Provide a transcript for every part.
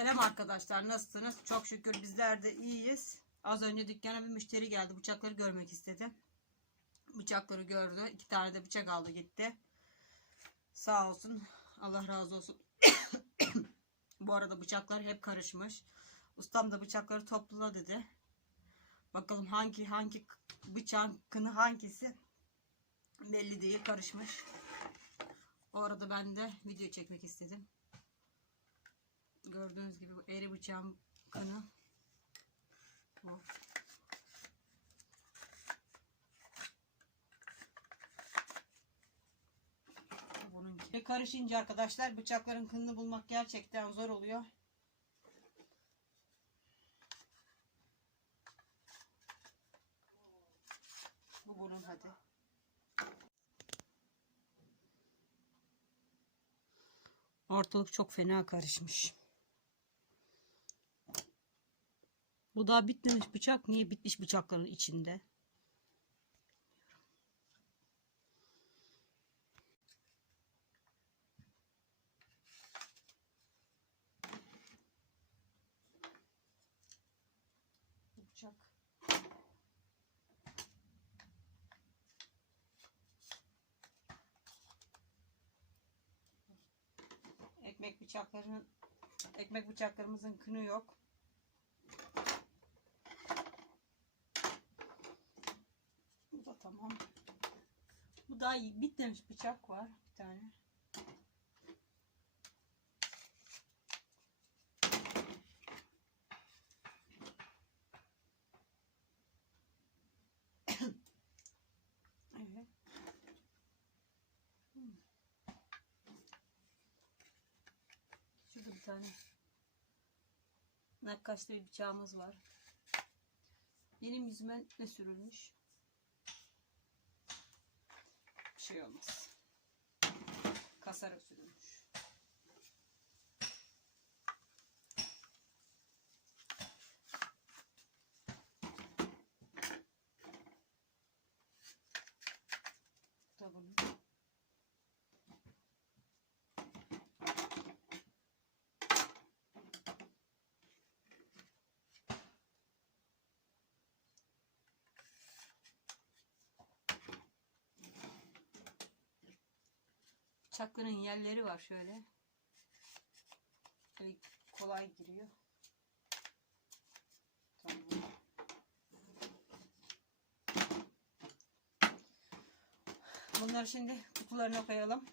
Selam arkadaşlar nasılsınız? Çok şükür bizler de iyiyiz. Az önce dükkana bir müşteri geldi. Bıçakları görmek istedi. Bıçakları gördü. İki tane de bıçak aldı gitti. Sağ olsun. Allah razı olsun. Bu arada bıçaklar hep karışmış. Ustam da bıçakları topla dedi. Bakalım hangi hangi bıçağın kını hangisi belli değil karışmış. O arada ben de video çekmek istedim. Gördüğünüz gibi bu eri bıçağın kanı. Bu. Bununki. Karışınca arkadaşlar bıçakların kınını bulmak gerçekten zor oluyor. Bu bunun hadi. Ortalık çok fena karışmış. Bu daha bitmemiş bıçak. Niye bitmiş bıçakların içinde? Bıçak. Ekmek bıçaklarının ekmek bıçaklarımızın kını yok. Bu da tamam. Bu daha iyi. Bitmemiş bıçak var bir tane. evet. Şurada bir tane nakkaşlı bir bıçağımız var. Benim yüzüme ne sürülmüş? Bir şey olmaz. Kasara sürülmüş. Bu da bunun. Bıçakların yerleri var şöyle. Şöyle kolay giriyor. Tamam. Bunları şimdi kutularına koyalım.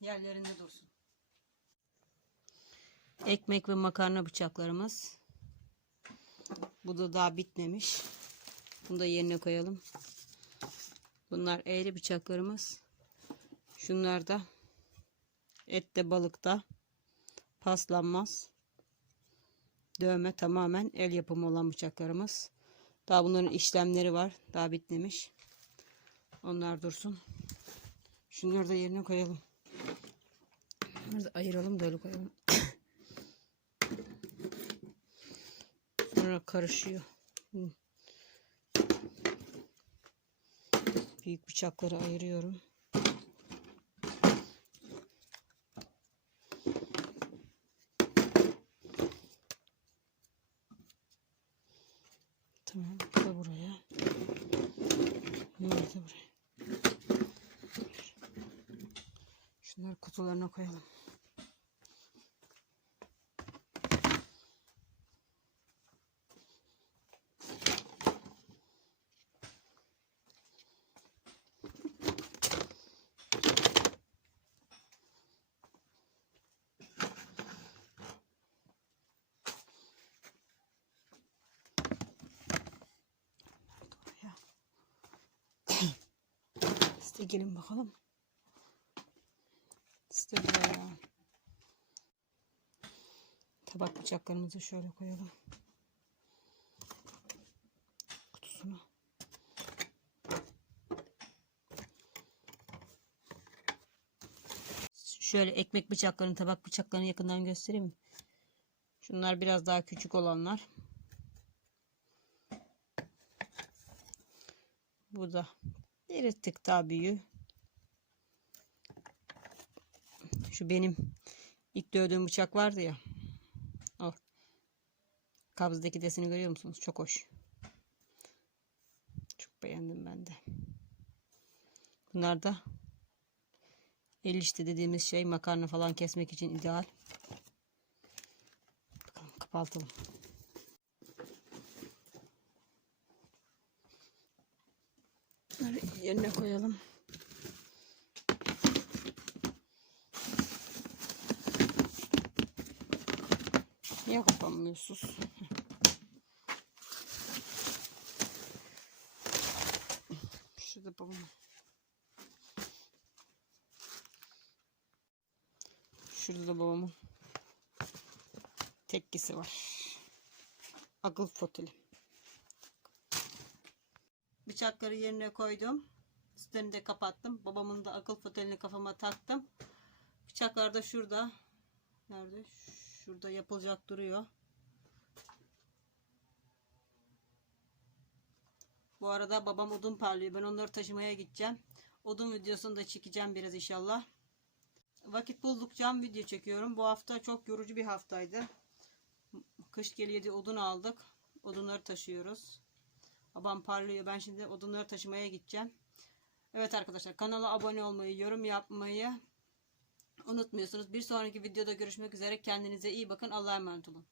Yerlerinde dursun. Ekmek ve makarna bıçaklarımız. Bu da daha bitmemiş. Bunu da yerine koyalım. Bunlar eğri bıçaklarımız. Şunlar da ette balıkta paslanmaz. Dövme tamamen el yapımı olan bıçaklarımız. Daha bunların işlemleri var. Daha bitmemiş. Onlar dursun. Şunları da yerine koyalım. Bunları da ayıralım da öyle koyalım. Sonra karışıyor. Büyük bıçakları ayırıyorum. Tamam. Bu da buraya. Da buraya. Şunları kutularına koyalım. Buraya. Siz de gelin bakalım. Siz. Tabak bıçaklarımızı şöyle koyalım. Kutusuna. Şöyle ekmek bıçaklarını, tabak bıçaklarını yakından göstereyim? Şunlar biraz daha küçük olanlar. Bu da bir tık daha büyüğü. Şu benim ilk dövdüğüm bıçak vardı ya. O. Kabzdaki deseni görüyor musunuz? Çok hoş. Çok beğendim ben de. Bunlar da el işte dediğimiz şey makarna falan kesmek için ideal. Bakalım kapatalım. Bunları yerine koyalım. Niye kapanmıyorsunuz? Şurada babam. Şurada da babamın tekkisi var. Akıl foteli. Bıçakları yerine koydum. Üstlerini de kapattım. Babamın da akıl fotelini kafama taktım. Bıçaklar da şurada. Nerede? Şurada yapılacak duruyor. Bu arada babam odun parlıyor. Ben onları taşımaya gideceğim. Odun videosunu da çekeceğim biraz inşallah. Vakit buldukça video çekiyorum. Bu hafta çok yorucu bir haftaydı. Kış geliyor diye odun aldık. Odunları taşıyoruz. Babam parlıyor. Ben şimdi odunları taşımaya gideceğim. Evet arkadaşlar kanala abone olmayı, yorum yapmayı unutmuyorsunuz. Bir sonraki videoda görüşmek üzere. Kendinize iyi bakın. Allah'a emanet olun.